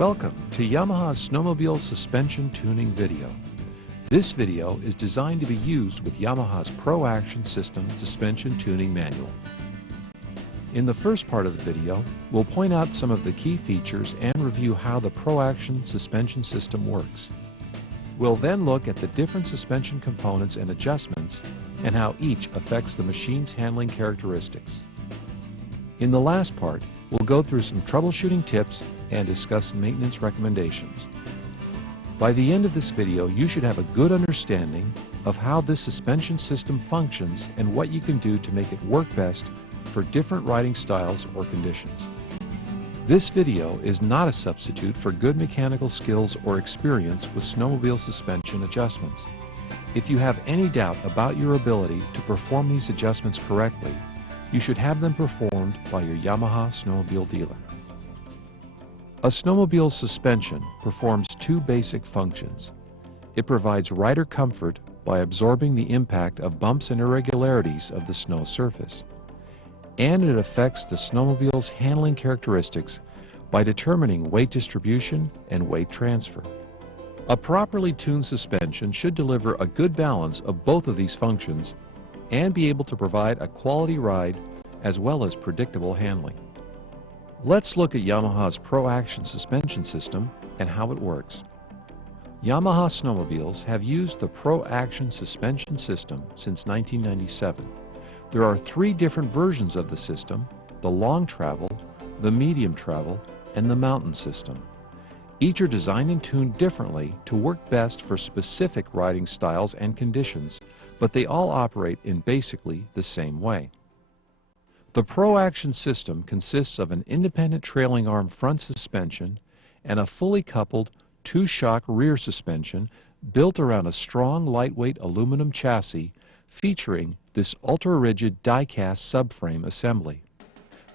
Welcome to Yamaha's snowmobile suspension tuning video. This video is designed to be used with Yamaha's Pro Action system suspension tuning manual. In the first part of the video, we'll point out some of the key features and review how the Pro Action suspension system works. We'll then look at the different suspension components and adjustments and how each affects the machine's handling characteristics. In the last part, we'll go through some troubleshooting tips and discuss maintenance recommendations. By the end of this video, you should have a good understanding of how this suspension system functions and what you can do to make it work best for different riding styles or conditions. This video is not a substitute for good mechanical skills or experience with snowmobile suspension adjustments. If you have any doubt about your ability to perform these adjustments correctly, you should have them performed by your Yamaha snowmobile dealer. A snowmobile suspension performs two basic functions. It provides rider comfort by absorbing the impact of bumps and irregularities of the snow surface, and it affects the snowmobile's handling characteristics by determining weight distribution and weight transfer. A properly tuned suspension should deliver a good balance of both of these functions and be able to provide a quality ride as well as predictable handling. Let's look at Yamaha's Pro Action suspension system and how it works. Yamaha snowmobiles have used the Pro Action suspension system since 1997. There are three different versions of the system: the long travel, the medium travel, and the mountain system. Each are designed and tuned differently to work best for specific riding styles and conditions, but they all operate in basically the same way. The Pro Action system consists of an independent trailing arm front suspension and a fully coupled two-shock rear suspension built around a strong, lightweight aluminum chassis featuring this ultra-rigid die-cast subframe assembly.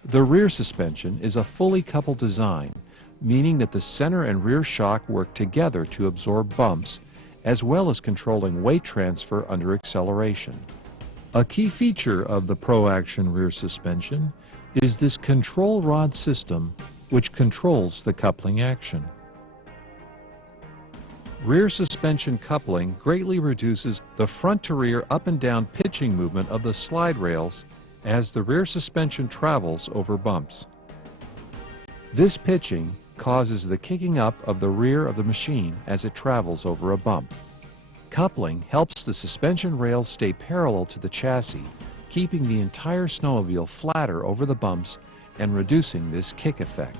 The rear suspension is a fully coupled design, meaning that the center and rear shock work together to absorb bumps, as well as controlling weight transfer under acceleration. A key feature of the Pro Action rear suspension is this control rod system, which controls the coupling action. Rear suspension coupling greatly reduces the front-to-rear up and down pitching movement of the slide rails as the rear suspension travels over bumps. This pitching causes the kicking up of the rear of the machine as it travels over a bump. Coupling helps the suspension rails stay parallel to the chassis, keeping the entire snowmobile flatter over the bumps and reducing this kick effect.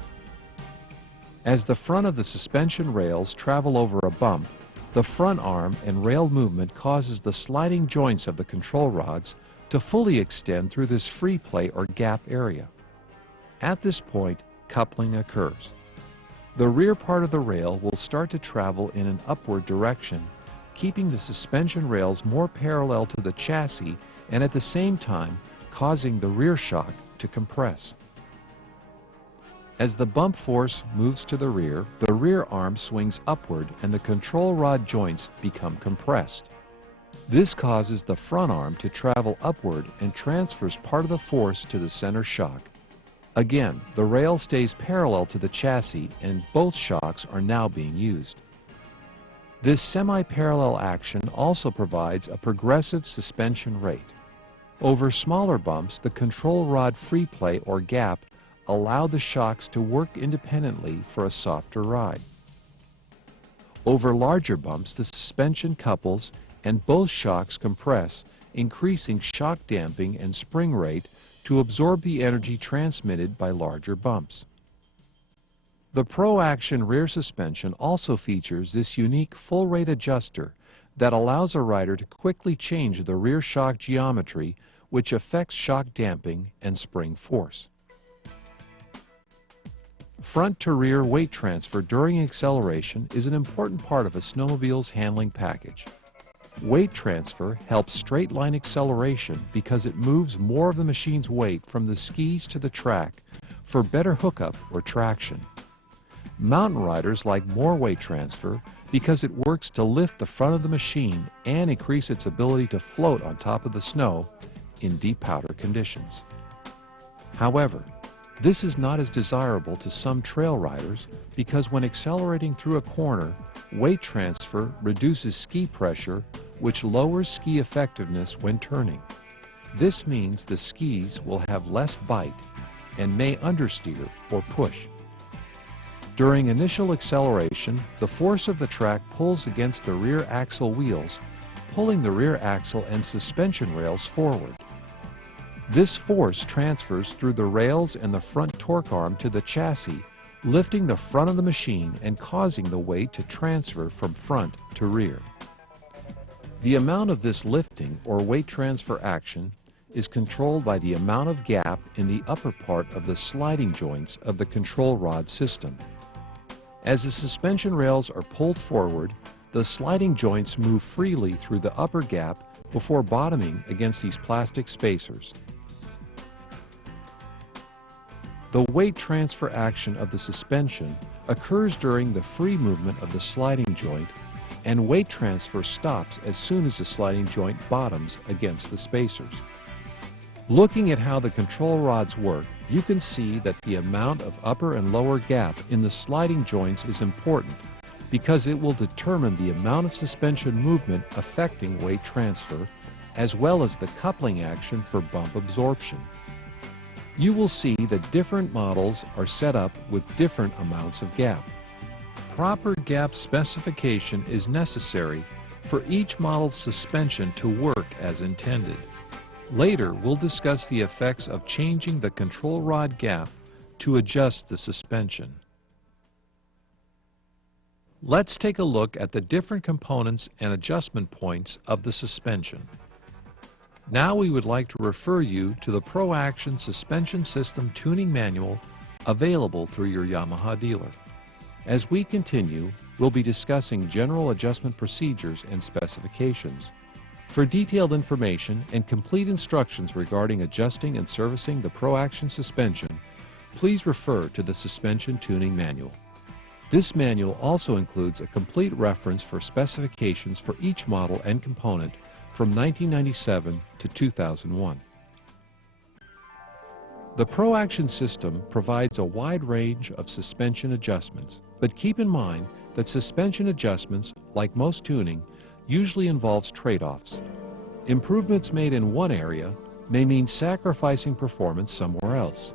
As the front of the suspension rails travel over a bump, the front arm and rail movement causes the sliding joints of the control rods to fully extend through this free play or gap area. At this point, coupling occurs. The rear part of the rail will start to travel in an upward direction, keeping the suspension rails more parallel to the chassis and at the same time causing the rear shock to compress. As the bump force moves to the rear arm swings upward and the control rod joints become compressed. This causes the front arm to travel upward and transfers part of the force to the center shock. Again, the rail stays parallel to the chassis and both shocks are now being used. This semi-parallel action also provides a progressive suspension rate. Over smaller bumps, the control rod free play or gap allow the shocks to work independently for a softer ride. Over larger bumps, the suspension couples and both shocks compress, increasing shock damping and spring rate to absorb the energy transmitted by larger bumps. The Pro Action rear suspension also features this unique full rate adjuster that allows a rider to quickly change the rear shock geometry, which affects shock damping and spring force. Front to rear weight transfer during acceleration is an important part of a snowmobile's handling package. Weight transfer helps straight line acceleration because it moves more of the machine's weight from the skis to the track for better hookup or traction. Mountain riders like more weight transfer because it works to lift the front of the machine and increase its ability to float on top of the snow in deep powder conditions. However, This is not as desirable to some trail riders because when accelerating through a corner, weight transfer reduces ski pressure, which lowers ski effectiveness when turning. This means the skis will have less bite and may understeer or push. During initial acceleration, the force of the track pulls against the rear axle wheels, pulling the rear axle and suspension rails forward. This force transfers through the rails and the front torque arm to the chassis, lifting the front of the machine and causing the weight to transfer from front to rear. The amount of this lifting or weight transfer action is controlled by the amount of gap in the upper part of the sliding joints of the control rod system. As the suspension rails are pulled forward, the sliding joints move freely through the upper gap before bottoming against these plastic spacers. The weight transfer action of the suspension occurs during the free movement of the sliding joint, and weight transfer stops as soon as the sliding joint bottoms against the spacers. Looking at how the control rods work, you can see that the amount of upper and lower gap in the sliding joints is important because it will determine the amount of suspension movement affecting weight transfer, as well as the coupling action for bump absorption. You will see that different models are set up with different amounts of gap. Proper gap specification is necessary for each model's suspension to work as intended. Later, we'll discuss the effects of changing the control rod gap to adjust the suspension. Let's take a look at the different components and adjustment points of the suspension. Now we would like to refer you to the Pro Action Suspension System Tuning Manual available through your Yamaha dealer. As we continue, we'll be discussing general adjustment procedures and specifications. For detailed information and complete instructions regarding adjusting and servicing the Pro Action suspension, please refer to the Suspension Tuning Manual. This manual also includes a complete reference for specifications for each model and component from 1997 to 2001. The Pro Action system provides a wide range of suspension adjustments, but keep in mind that suspension adjustments, like most tuning, usually involves trade-offs. Improvements made in one area may mean sacrificing performance somewhere else.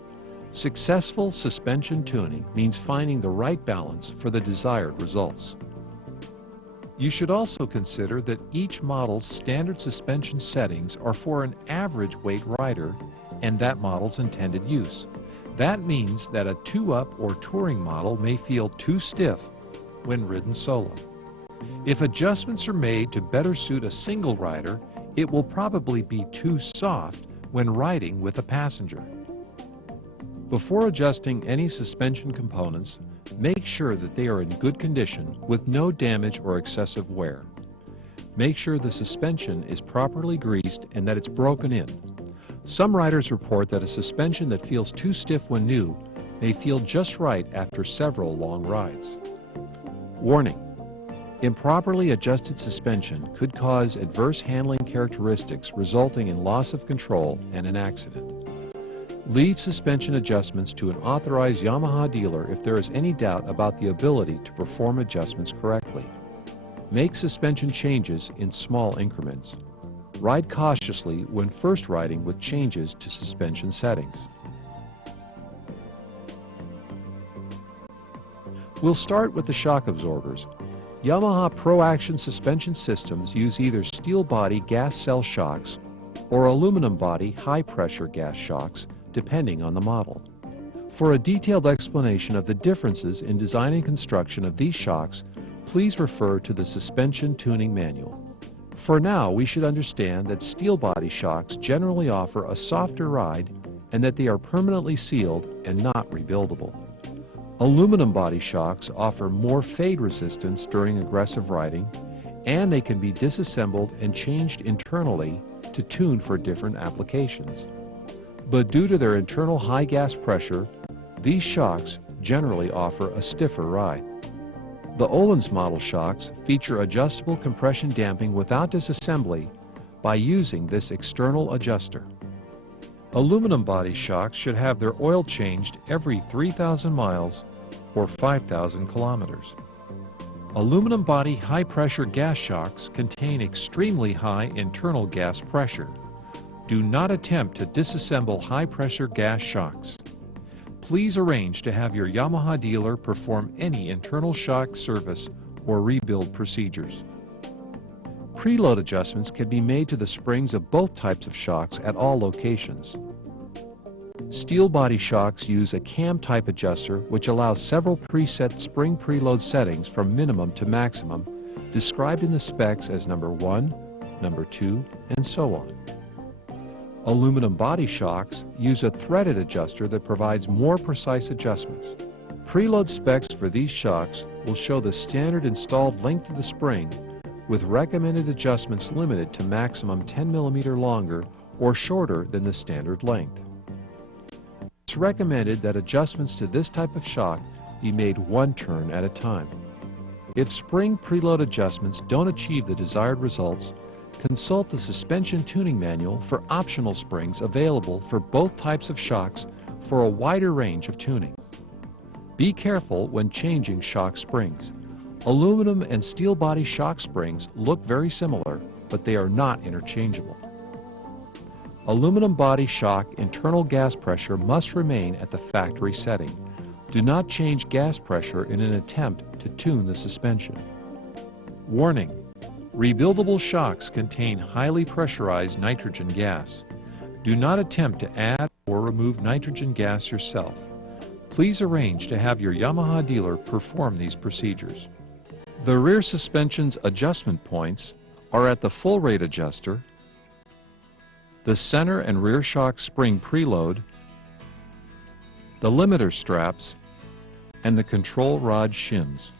Successful suspension tuning means finding the right balance for the desired results. You should also consider that each model's standard suspension settings are for an average weight rider and that model's intended use. That means that a 2-up or touring model may feel too stiff when ridden solo. If adjustments are made to better suit a single rider, it will probably be too soft when riding with a passenger. Before adjusting any suspension components, make sure that they are in good condition with no damage or excessive wear. Make sure the suspension is properly greased and that it's broken in. Some riders report that a suspension that feels too stiff when new may feel just right after several long rides. Warning: improperly adjusted suspension could cause adverse handling characteristics resulting in loss of control and an accident. Leave suspension adjustments to an authorized Yamaha dealer if there is any doubt about the ability to perform adjustments correctly. Make suspension changes in small increments. Ride cautiously when first riding with changes to suspension settings. We'll start with the shock absorbers. Yamaha Pro Action suspension systems use either steel body gas cell shocks or aluminum body high pressure gas shocks, depending on the model. For a detailed explanation of the differences in design and construction of these shocks, please refer to the Suspension Tuning Manual. For now, we should understand that steel body shocks generally offer a softer ride and that they are permanently sealed and not rebuildable. Aluminum body shocks offer more fade resistance during aggressive riding, and they can be disassembled and changed internally to tune for different applications. But due to their internal high gas pressure, these shocks generally offer a stiffer ride. The Öhlins model shocks feature adjustable compression damping without disassembly by using this external adjuster. Aluminum body shocks should have their oil changed every 3,000 miles or 5,000 kilometers. Aluminum body high-pressure gas shocks contain extremely high internal gas pressure. Do not attempt to disassemble high-pressure gas shocks. Please arrange to have your Yamaha dealer perform any internal shock service or rebuild procedures. Preload adjustments can be made to the springs of both types of shocks at all locations. Steel body shocks use a cam type adjuster which allows several preset spring preload settings from minimum to maximum, described in the specs as number 1, number 2, and so on. Aluminum body shocks use a threaded adjuster that provides more precise adjustments. Preload specs for these shocks will show the standard installed length of the spring, with recommended adjustments limited to maximum 10 mm longer or shorter than the standard length. It's recommended that adjustments to this type of shock be made one turn at a time. If spring preload adjustments don't achieve the desired results, consult the suspension tuning manual for optional springs available for both types of shocks for a wider range of tuning. Be careful when changing shock springs. Aluminum and steel body shock springs look very similar, but they are not interchangeable. Aluminum body shock internal gas pressure must remain at the factory setting. Do not change gas pressure in an attempt to tune the suspension. Warning: rebuildable shocks contain highly pressurized nitrogen gas. Do not attempt to add or remove nitrogen gas yourself. Please arrange to have your Yamaha dealer perform these procedures. The rear suspension's adjustment points are at the full rate adjuster, the center and rear shock spring preload, the limiter straps, and the control rod shims.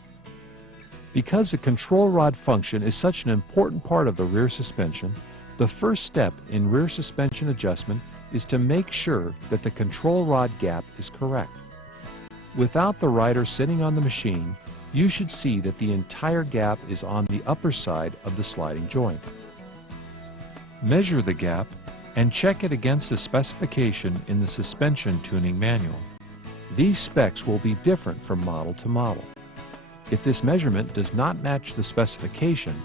Because the control rod function is such an important part of the rear suspension, the first step in rear suspension adjustment is to make sure that the control rod gap is correct. Without the rider sitting on the machine, you should see that the entire gap is on the upper side of the sliding joint. Measure the gap and check it against the specification in the suspension tuning manual. These specs will be different from model to model. If this measurement does not match the specification,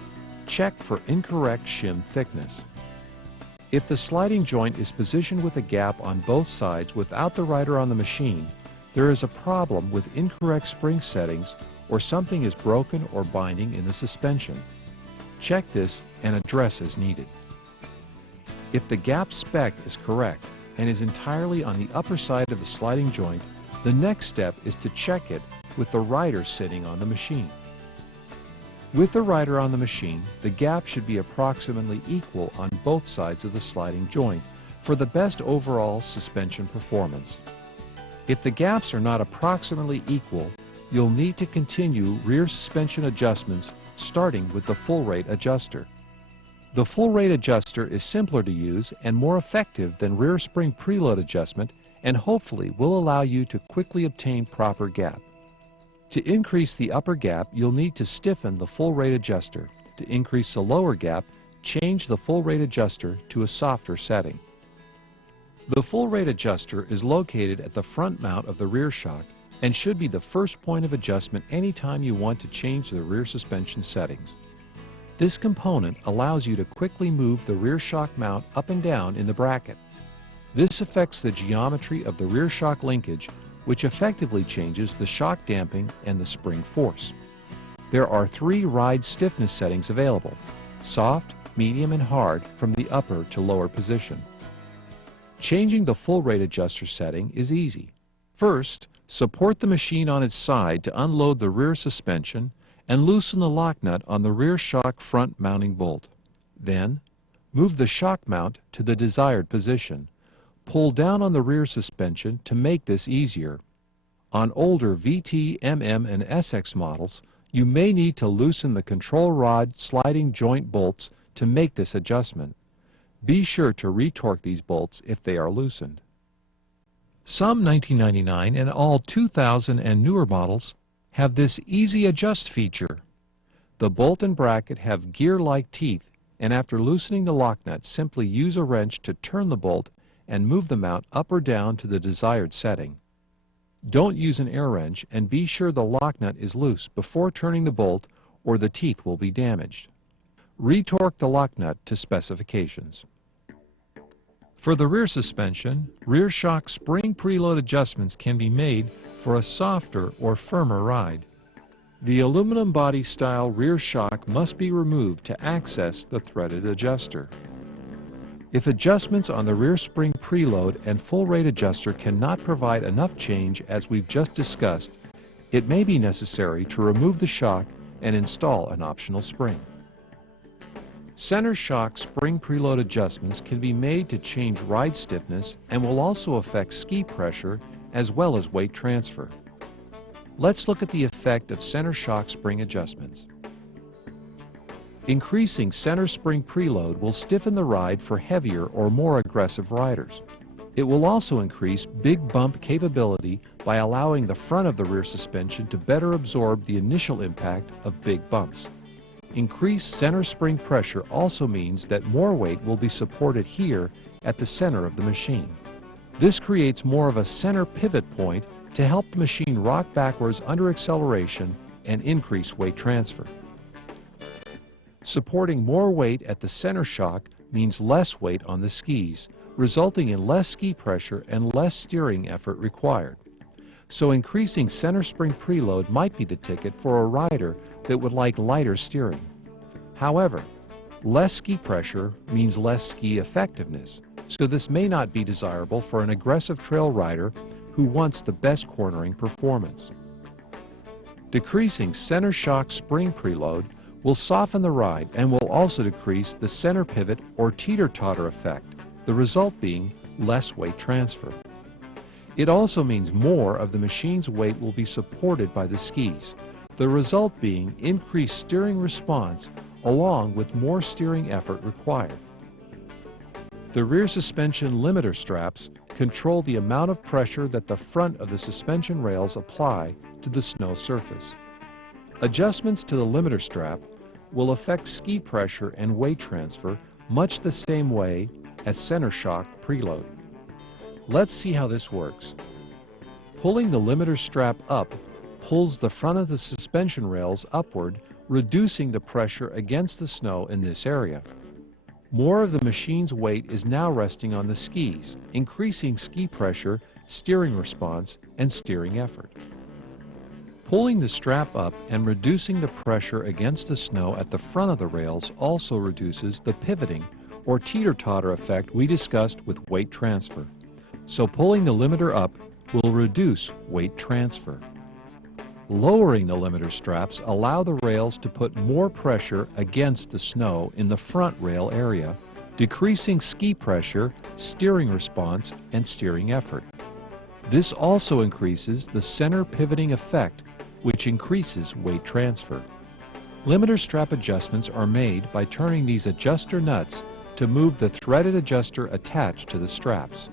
check for incorrect shim thickness. If the sliding joint is positioned with a gap on both sides without the rider on the machine, there is a problem with incorrect spring settings or something is broken or binding in the suspension. Check this and address as needed. If the gap spec is correct and is entirely on the upper side of the sliding joint, the next step is to check it with the rider sitting on the machine. With the rider on the machine, the gap should be approximately equal on both sides of the sliding joint for the best overall suspension performance. If the gaps are not approximately equal, you'll need to continue rear suspension adjustments starting with the full rate adjuster. The full rate adjuster is simpler to use and more effective than rear spring preload adjustment, and hopefully will allow you to quickly obtain proper gap. To increase the upper gap, you'll need to stiffen the full rate adjuster. To increase the lower gap, change the full rate adjuster to a softer setting. The full rate adjuster is located at the front mount of the rear shock and should be the first point of adjustment anytime you want to change the rear suspension settings. This component allows you to quickly move the rear shock mount up and down in the bracket. This affects the geometry of the rear shock linkage, which effectively changes the shock damping and the spring force. There are 3 ride stiffness settings available: soft, medium, and hard from the upper to lower position. Changing the full rate adjuster setting is easy. First, support the machine on its side to unload the rear suspension and loosen the lock nut on the rear shock front mounting bolt. Then, move the shock mount to the desired position. Pull down on the rear suspension to make this easier. On older VT, MM, and SX models, you may need to loosen the control rod sliding joint bolts to make this adjustment. Be sure to retorque these bolts if they are loosened. Some 1999 and all 2000 and newer models have this easy adjust feature. The bolt and bracket have gear-like teeth, and after loosening the lock nut, simply use a wrench to turn the bolt and move the mount up or down to the desired setting. Don't use an air wrench and be sure the lock nut is loose before turning the bolt or the teeth will be damaged. Retorque the lock nut to specifications. For the rear suspension, rear shock spring preload adjustments can be made for a softer or firmer ride. The aluminum body style rear shock must be removed to access the threaded adjuster. If adjustments on the rear spring preload and full rate adjuster cannot provide enough change as we've just discussed, it may be necessary to remove the shock and install an optional spring. Center shock spring preload adjustments can be made to change ride stiffness and will also affect ski pressure as well as weight transfer. Let's look at the effect of center shock spring adjustments. Increasing center spring preload will stiffen the ride for heavier or more aggressive riders. It will also increase big bump capability by allowing the front of the rear suspension to better absorb the initial impact of big bumps. Increased center spring pressure also means that more weight will be supported here at the center of the machine. This creates more of a center pivot point to help the machine rock backwards under acceleration and increase weight transfer. Supporting more weight at the center shock means less weight on the skis, resulting in less ski pressure and less steering effort required. So increasing center spring preload might be the ticket for a rider that would like lighter steering. However, less ski pressure means less ski effectiveness, so this may not be desirable for an aggressive trail rider who wants the best cornering performance. Decreasing center shock spring preload will soften the ride and will also decrease the center pivot or teeter-totter effect, the result being less weight transfer. It also means more of the machine's weight will be supported by the skis, the result being increased steering response along with more steering effort required. The rear suspension limiter straps control the amount of pressure that the front of the suspension rails apply to the snow surface. Adjustments to the limiter strap will affect ski pressure and weight transfer much the same way as center shock preload. Let's see how this works. Pulling the limiter strap up pulls the front of the suspension rails upward, reducing the pressure against the snow in this area. More of the machine's weight is now resting on the skis, increasing ski pressure, steering response, and steering effort. Pulling the strap up and reducing the pressure against the snow at the front of the rails also reduces the pivoting or teeter-totter effect we discussed with weight transfer. So pulling the limiter up will reduce weight transfer. Lowering the limiter straps allow the rails to put more pressure against the snow in the front rail area, decreasing ski pressure, steering response, and steering effort. This also increases the center pivoting effect, which increases weight transfer. Limiter strap adjustments are made by turning these adjuster nuts to move the threaded adjuster attached to the straps.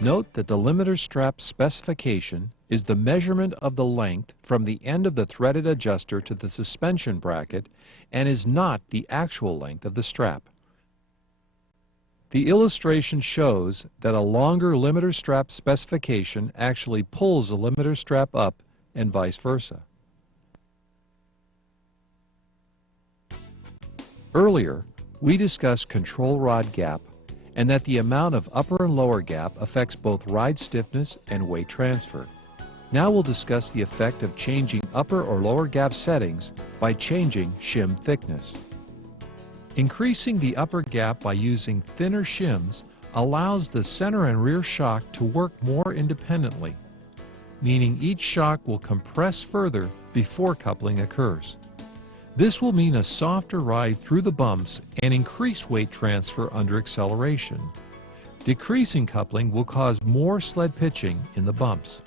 Note that the limiter strap specification is the measurement of the length from the end of the threaded adjuster to the suspension bracket and is not the actual length of the strap. The illustration shows that a longer limiter strap specification actually pulls the limiter strap up and vice versa. Earlier, we discussed control rod gap and that the amount of upper and lower gap affects both ride stiffness and weight transfer. Now we'll discuss the effect of changing upper or lower gap settings by changing shim thickness. Increasing the upper gap by using thinner shims allows the center and rear shock to work more independently, meaning each shock will compress further before coupling occurs. This will mean a softer ride through the bumps and increased weight transfer under acceleration. Decreasing coupling will cause more sled pitching in the bumps.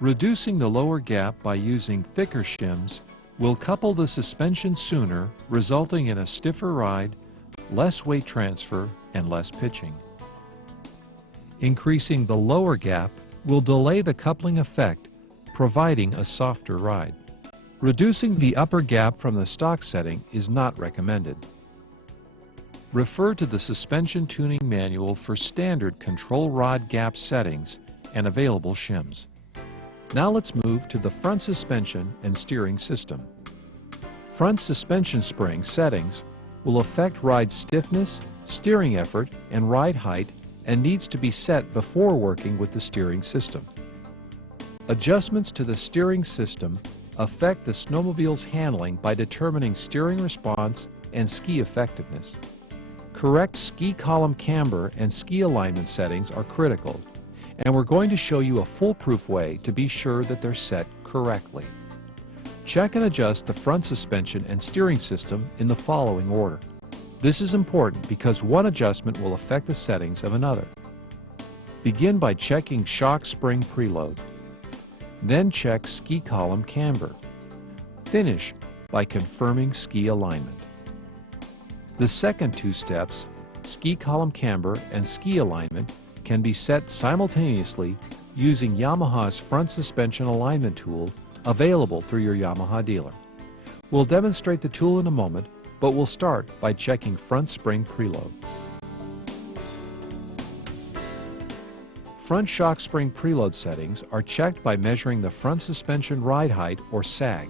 Reducing the lower gap by using thicker shims will couple the suspension sooner, resulting in a stiffer ride, less weight transfer, and less pitching. Increasing the lower gap will delay the coupling effect, providing a softer ride. Reducing the upper gap from the stock setting is not recommended. Refer to the suspension tuning manual for standard control rod gap settings and available shims. Now let's move to the front suspension and steering system. Front suspension spring settings will affect ride stiffness, steering effort, and ride height, and needs to be set before working with the steering system. Adjustments to the steering system affect the snowmobile's handling by determining steering response and ski effectiveness. Correct ski column camber and ski alignment settings are critical, and we're going to show you a foolproof way to be sure that they're set correctly. Check and adjust the front suspension and steering system in the following order. This is important because one adjustment will affect the settings of another. Begin by checking shock spring preload. Then check ski column camber. Finish by confirming ski alignment. The second two steps, ski column camber and ski alignment, can be set simultaneously using Yamaha's front suspension alignment tool available through your Yamaha dealer. We'll demonstrate the tool in a moment, but we'll start by checking front spring preload. Front shock spring preload settings are checked by measuring the front suspension ride height, or sag.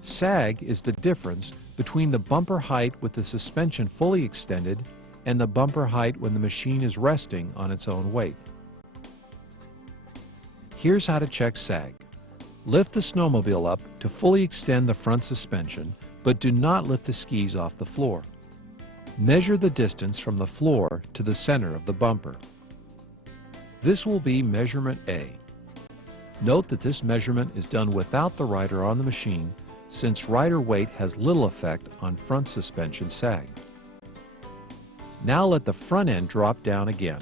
Sag is the difference between the bumper height with the suspension fully extended and the bumper height when the machine is resting on its own weight. Here's how to check sag. Lift the snowmobile up to fully extend the front suspension, but do not lift the skis off the floor. Measure the distance from the floor to the center of the bumper. This will be measurement A. Note that this measurement is done without the rider on the machine, since rider weight has little effect on front suspension sag. Now let the front end drop down again.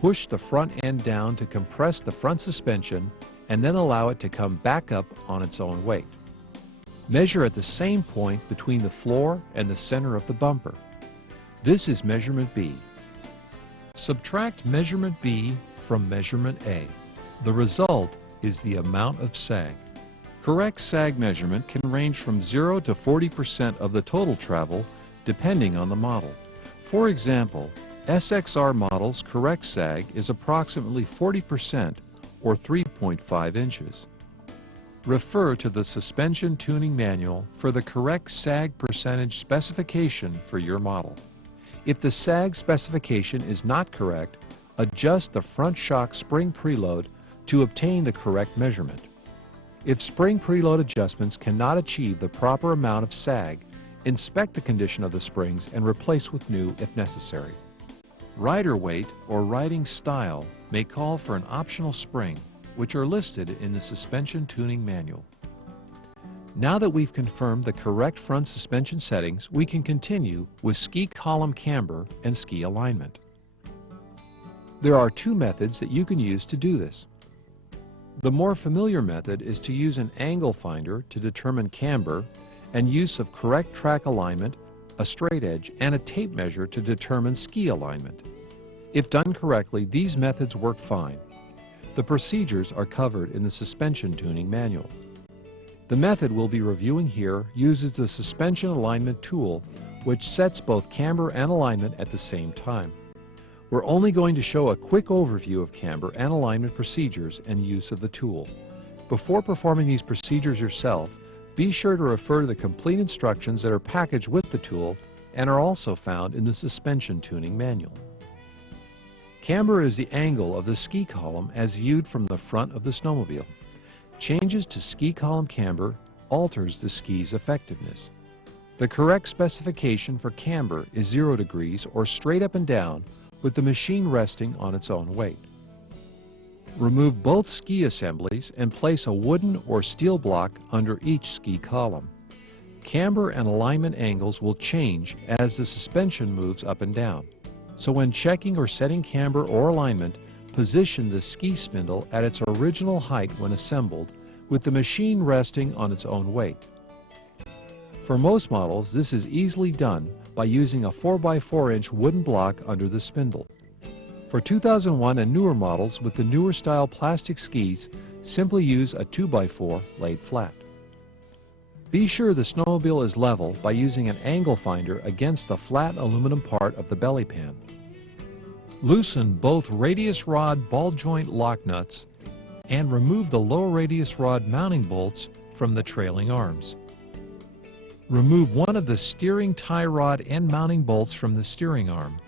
Push the front end down to compress the front suspension and then allow it to come back up on its own weight. Measure at the same point between the floor and the center of the bumper. This is measurement B. Subtract measurement B from measurement A. The result is the amount of sag. Correct sag measurement can range from 0 to 40% of the total travel depending on the model. For example, SXR model's correct sag is approximately 40% or 3.5 inches. Refer to the suspension tuning manual for the correct sag percentage specification for your model. If the sag specification is not correct, adjust the front shock spring preload to obtain the correct measurement. If spring preload adjustments cannot achieve the proper amount of sag, inspect the condition of the springs and replace with new if necessary. Rider weight or riding style may call for an optional spring, which are listed in the suspension tuning manual. Now that we've confirmed the correct front suspension settings, we can continue with ski column camber and ski alignment. There are two methods that you can use to do this. The more familiar method is to use an angle finder to determine camber and use of correct track alignment, a straight edge, and a tape measure to determine ski alignment. If done correctly, these methods work fine. The procedures are covered in the suspension tuning manual. The method we'll be reviewing here uses the suspension alignment tool, which sets both camber and alignment at the same time. We're only going to show a quick overview of camber and alignment procedures and use of the tool. Before performing these procedures yourself, be sure to refer to the complete instructions that are packaged with the tool and are also found in the suspension tuning manual. Camber is the angle of the ski column as viewed from the front of the snowmobile. Changes to ski column camber alters the ski's effectiveness. The correct specification for camber is 0 degrees or straight up and down with the machine resting on its own weight. Remove both ski assemblies and place a wooden or steel block under each ski column. Camber and alignment angles will change as the suspension moves up and down. So when checking or setting camber or alignment, position the ski spindle at its original height when assembled, with the machine resting on its own weight. For most models, this is easily done by using a 4x4-inch wooden block under the spindle. For 2001 and newer models with the newer style plastic skis, simply use a 2x4 laid flat. Be sure the snowmobile is level by using an angle finder against the flat aluminum part of the belly pan. Loosen both radius rod ball joint lock nuts and remove the lower radius rod mounting bolts from the trailing arms. Remove one of the steering tie rod end mounting bolts from the steering arm.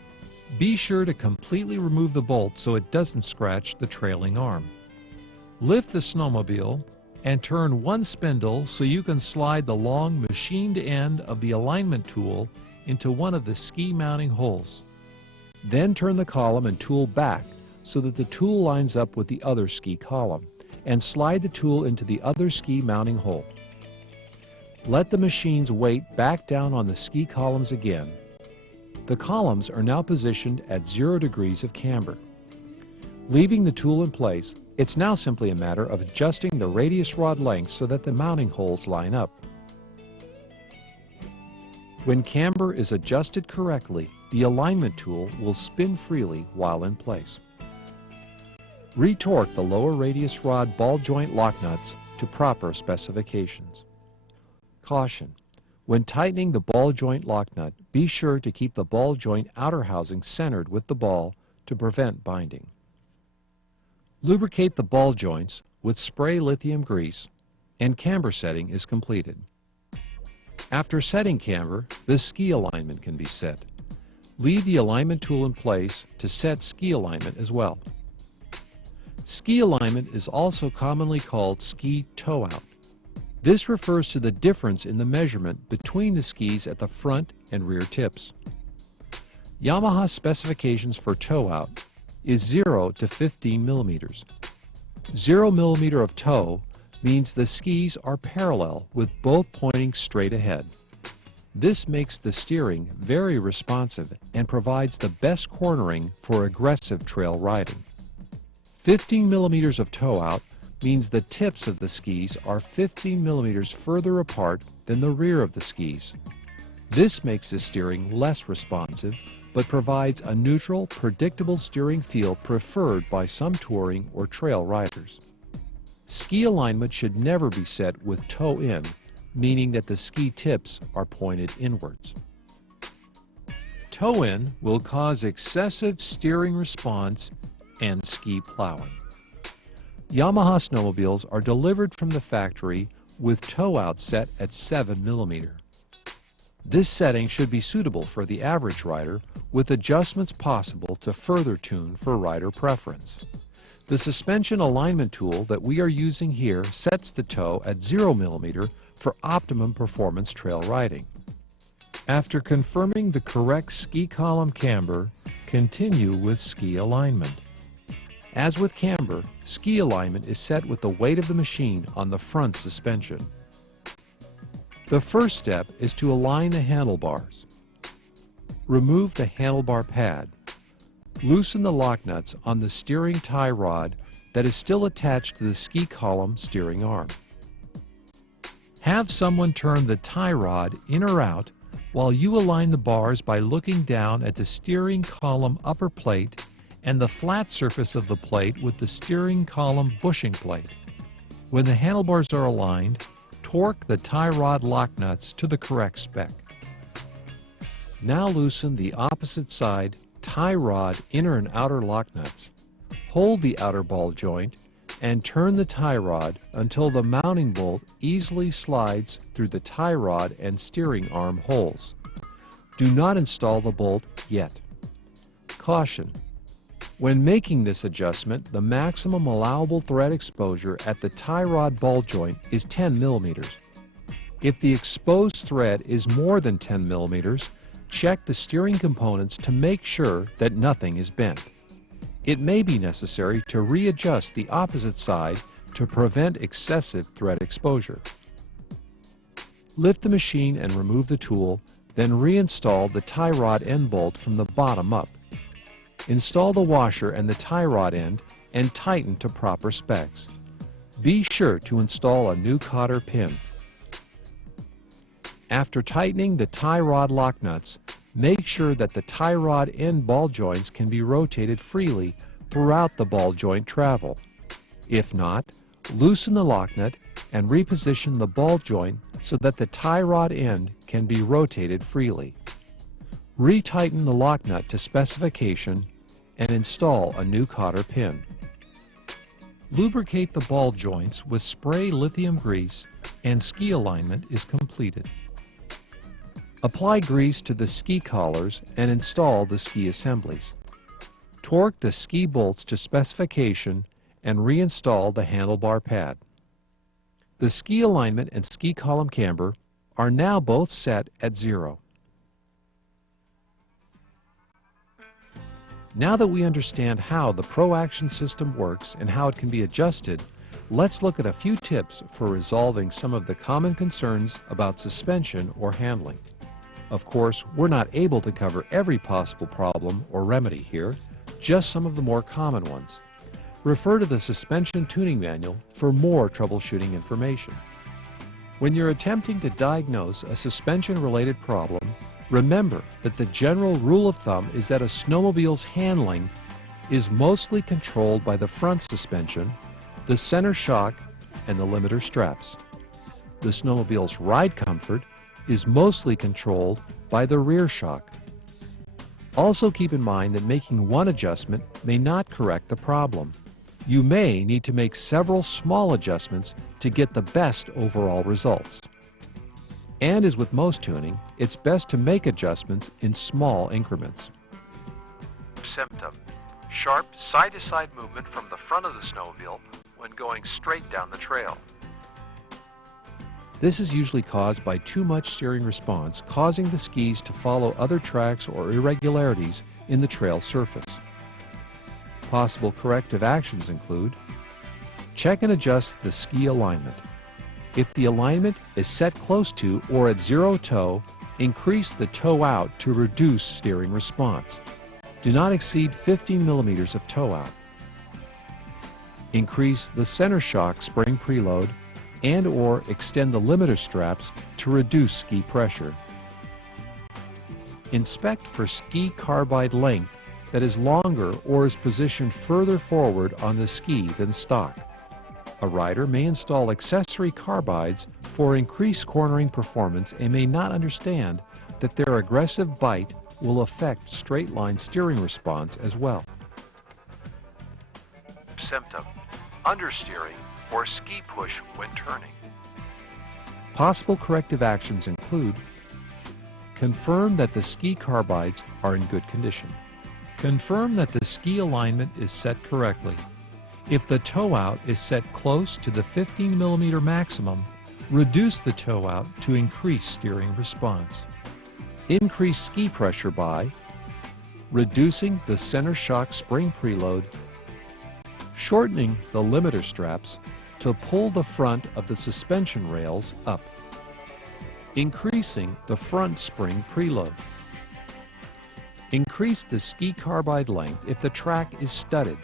Be sure to completely remove the bolt so it doesn't scratch the trailing arm. Lift the snowmobile and turn one spindle so you can slide the long machined end of the alignment tool into one of the ski mounting holes. Then turn the column and tool back so that the tool lines up with the other ski column, and slide the tool into the other ski mounting hole. Let the machine's weight back down on the ski columns again. The columns are now positioned at 0 degrees of camber. Leaving the tool in place, it's now simply a matter of adjusting the radius rod length so that the mounting holes line up. When camber is adjusted correctly, the alignment tool will spin freely while in place. Retorque the lower radius rod ball joint lock nuts to proper specifications. Caution: when tightening the ball joint lock nut, be sure to keep the ball joint outer housing centered with the ball to prevent binding. Lubricate the ball joints with spray lithium grease, and camber setting is completed. After setting camber, the ski alignment can be set. Leave the alignment tool in place to set ski alignment as well. Ski alignment is also commonly called ski toe out. This refers to the difference in the measurement between the skis at the front and rear tips. Yamaha specifications for toe out is 0 to 15 millimeters. 0 millimeter of toe means the skis are parallel with both pointing straight ahead. This makes the steering very responsive and provides the best cornering for aggressive trail riding. 15 millimeters of toe out means the tips of the skis are 15 millimeters further apart than the rear of the skis. This makes the steering less responsive, but provides a neutral, predictable steering feel preferred by some touring or trail riders. Ski alignment should never be set with toe in, meaning that the ski tips are pointed inwards. Toe in will cause excessive steering response and ski plowing. Yamaha snowmobiles are delivered from the factory with toe out set at 7 millimeter. This setting should be suitable for the average rider, with adjustments possible to further tune for rider preference. The suspension alignment tool that we are using here sets the toe at 0 millimeter for optimum performance trail riding. After confirming the correct ski column camber, continue with ski alignment. As with camber, ski alignment is set with the weight of the machine on the front suspension. The first step is to align the handlebars. Remove the handlebar pad. Loosen the lock nuts on the steering tie rod that is still attached to the ski column steering arm. Have someone turn the tie rod in or out while you align the bars by looking down at the steering column upper plate and the flat surface of the plate with the steering column bushing plate. When the handlebars are aligned, torque the tie rod lock nuts to the correct spec. Now loosen the opposite side tie rod inner and outer lock nuts. Hold the outer ball joint and turn the tie rod until the mounting bolt easily slides through the tie rod and steering arm holes. Do not install the bolt yet. Caution: when making this adjustment, the maximum allowable thread exposure at the tie rod ball joint is 10 millimeters. If the exposed thread is more than 10 millimeters, check the steering components to make sure that nothing is bent. It may be necessary to readjust the opposite side to prevent excessive thread exposure. Lift the machine and remove the tool, then reinstall the tie rod end bolt from the bottom up. Install the washer and the tie rod end and tighten to proper specs. Be sure to install a new cotter pin. After tightening the tie rod lock nuts, make sure that the tie rod end ball joints can be rotated freely throughout the ball joint travel. If not, loosen the lock nut and reposition the ball joint so that the tie rod end can be rotated freely. Retighten the lock nut to specification and install a new cotter pin. Lubricate the ball joints with spray lithium grease and ski alignment is completed. Apply grease to the ski collars and install the ski assemblies. Torque the ski bolts to specification and reinstall the handlebar pad. The ski alignment and ski column camber are now both set at 0. Now that we understand how the Pro Action system works and how it can be adjusted, let's look at a few tips for resolving some of the common concerns about suspension or handling. Of course, we're not able to cover every possible problem or remedy here, just some of the more common ones. Refer to the Suspension Tuning Manual for more troubleshooting information. When you're attempting to diagnose a suspension-related problem, remember that the general rule of thumb is that a snowmobile's handling is mostly controlled by the front suspension, the center shock, and the limiter straps. The snowmobile's ride comfort is mostly controlled by the rear shock. Also keep in mind that making one adjustment may not correct the problem. You may need to make several small adjustments to get the best overall results. And as with most tuning, it's best to make adjustments in small increments. Symptom: sharp side-to-side movement from the front of the snowmobile when going straight down the trail. This is usually caused by too much steering response, causing the skis to follow other tracks or irregularities in the trail surface. Possible corrective actions include: check and adjust the ski alignment. If the alignment is set close to or at 0 toe, increase the toe out to reduce steering response. Do not exceed 15 millimeters of toe out. Increase the center shock spring preload and/or extend the limiter straps to reduce ski pressure. Inspect for ski carbide length that is longer or is positioned further forward on the ski than stock. A rider may install accessory carbides for increased cornering performance and may not understand that their aggressive bite will affect straight line steering response as well. Symptom: understeering or ski push when turning. Possible corrective actions include: confirm that the ski carbides are in good condition. Confirm that the ski alignment is set correctly. If the toe out is set close to the 15 millimeter maximum, reduce the toe out to increase steering response. Increase ski pressure by reducing the center shock spring preload, shortening the limiter straps to pull the front of the suspension rails up, increasing the front spring preload. Increase the ski carbide length if the track is studded.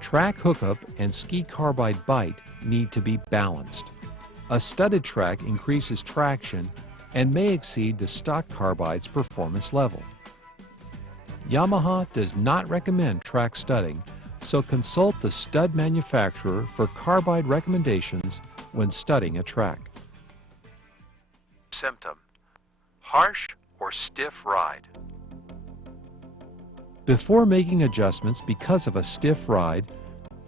Track hookup and ski carbide bite need to be balanced. A studded track increases traction and may exceed the stock carbide's performance level. Yamaha does not recommend track studding, so consult the stud manufacturer for carbide recommendations when studding a track. Symptom: harsh or stiff ride. Before making adjustments because of a stiff ride,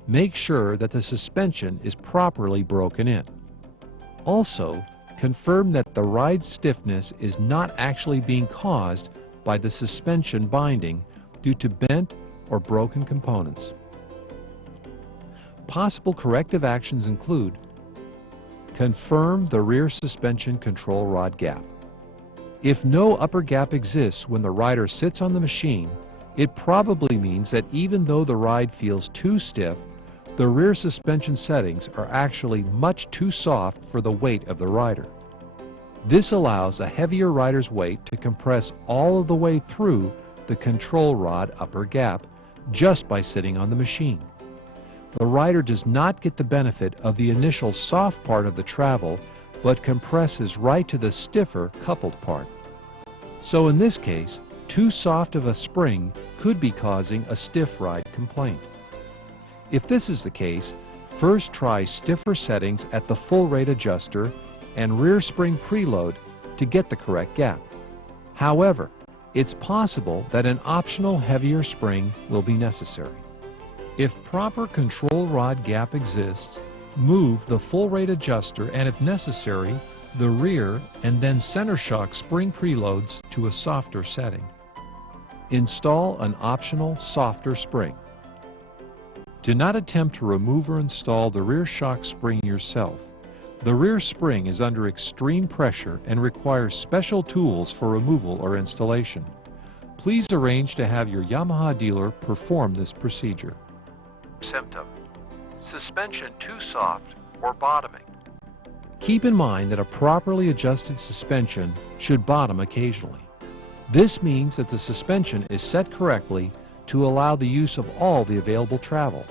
make sure that the suspension is properly broken in. Also, confirm that the ride stiffness is not actually being caused by the suspension binding due to bent or broken components. Possible corrective actions include: confirm the rear suspension control rod gap. If no upper gap exists when the rider sits on the machine, it probably means that even though the ride feels too stiff, the rear suspension settings are actually much too soft for the weight of the rider. This allows a heavier rider's weight to compress all of the way through the control rod upper gap just by sitting on the machine. The rider does not get the benefit of the initial soft part of the travel, but compresses right to the stiffer coupled part. So in this case, too soft of a spring could be causing a stiff ride complaint. If this is the case, first try stiffer settings at the full rate adjuster and rear spring preload to get the correct gap. However, it's possible that an optional heavier spring will be necessary. If proper control rod gap exists, move the full rate adjuster and, if necessary, the rear and then center shock spring preloads to a softer setting. Install an optional softer spring. Do not attempt to remove or install the rear shock spring yourself. The rear spring is under extreme pressure and requires special tools for removal or installation. Please arrange to have your Yamaha dealer perform this procedure. Symptom: suspension too soft or bottoming. Keep in mind that a properly adjusted suspension should bottom occasionally. This means that the suspension is set correctly to allow the use of all the available travel.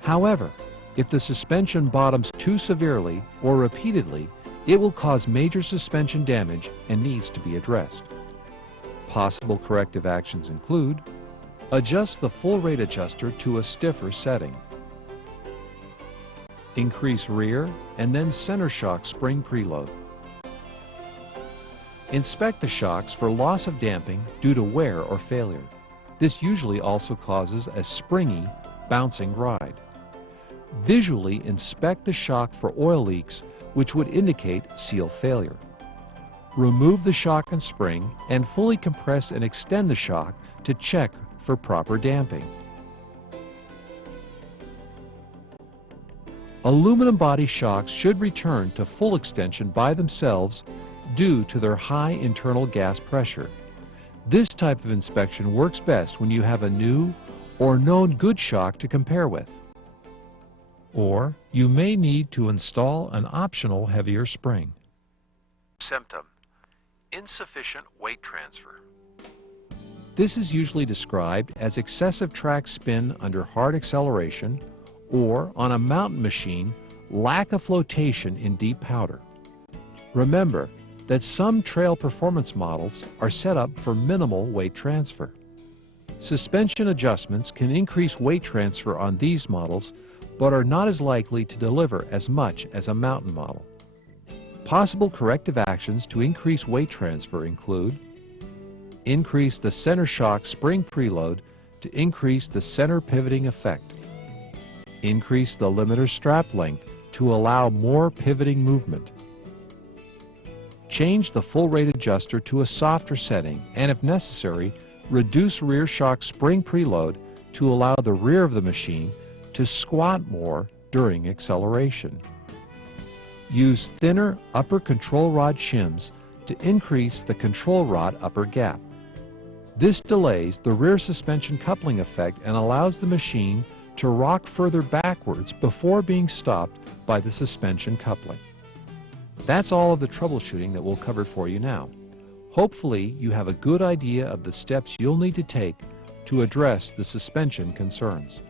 However, if the suspension bottoms too severely or repeatedly, it will cause major suspension damage and needs to be addressed. Possible corrective actions include: adjust the full rate adjuster to a stiffer setting, increase rear and then center shock spring preload, inspect the shocks for loss of damping due to wear or failure. This usually also causes a springy, bouncing ride. Visually inspect the shock for oil leaks, which would indicate seal failure. Remove the shock and spring and fully compress and extend the shock to check for proper damping. Aluminum body shocks should return to full extension by themselves due to their high internal gas pressure. This type of inspection works best when you have a new or known good shock to compare with. Or you may need to install an optional heavier spring. Symptom: insufficient weight transfer. This is usually described as excessive track spin under hard acceleration, or on a mountain machine, lack of flotation in deep powder. Remember that some trail performance models are set up for minimal weight transfer. Suspension adjustments can increase weight transfer on these models, but are not as likely to deliver as much as a mountain model. Possible corrective actions to increase weight transfer include: increase the center shock spring preload to increase the center pivoting effect, increase the limiter strap length to allow more pivoting movement, change the full rate adjuster to a softer setting, and if necessary, reduce rear shock spring preload to allow the rear of the machine to squat more during acceleration. Use thinner upper control rod shims to increase the control rod upper gap. This delays the rear suspension coupling effect and allows the machine to rock further backwards before being stopped by the suspension coupling. That's all of the troubleshooting that we'll cover for you now. Hopefully you have a good idea of the steps you'll need to take to address the suspension concerns.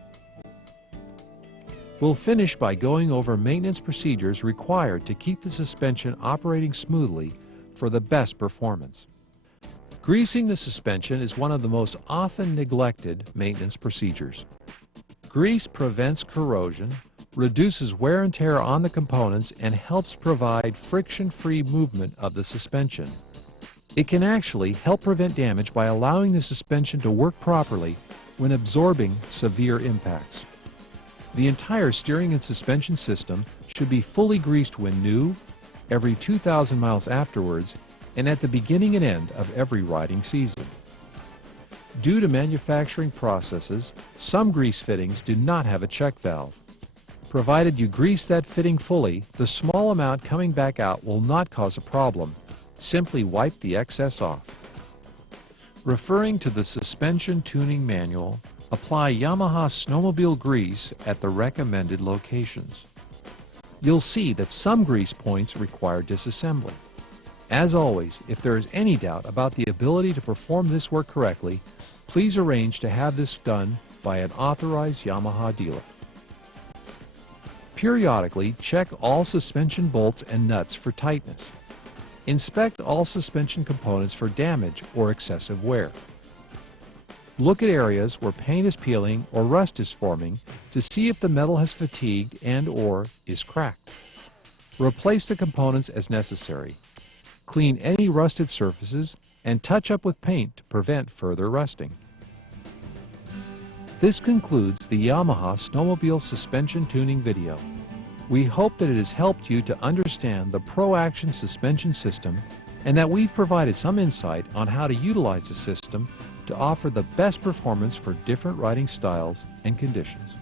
We'll finish by going over maintenance procedures required to keep the suspension operating smoothly for the best performance. Greasing the suspension is one of the most often neglected maintenance procedures. Grease prevents corrosion, reduces wear and tear on the components, and helps provide friction-free movement of the suspension. It can actually help prevent damage by allowing the suspension to work properly when absorbing severe impacts. The entire steering and suspension system should be fully greased when new, every 2,000 miles afterwards, and at the beginning and end of every riding season. Due to manufacturing processes, some grease fittings do not have a check valve. Provided you grease that fitting fully, the small amount coming back out will not cause a problem. Simply wipe the excess off. Referring to the suspension tuning manual, apply Yamaha snowmobile grease at the recommended locations. You'll see that some grease points require disassembly. As always, if there is any doubt about the ability to perform this work correctly, please arrange to have this done by an authorized Yamaha dealer. Periodically, check all suspension bolts and nuts for tightness. Inspect all suspension components for damage or excessive wear. Look at areas where paint is peeling or rust is forming to see if the metal has fatigued and/or is cracked. Replace the components as necessary. Clean any rusted surfaces and touch up with paint to prevent further rusting. This concludes the Yamaha snowmobile suspension tuning video. We hope that it has helped you to understand the Pro Action suspension system and that we've provided some insight on how to utilize the system to offer the best performance for different riding styles and conditions.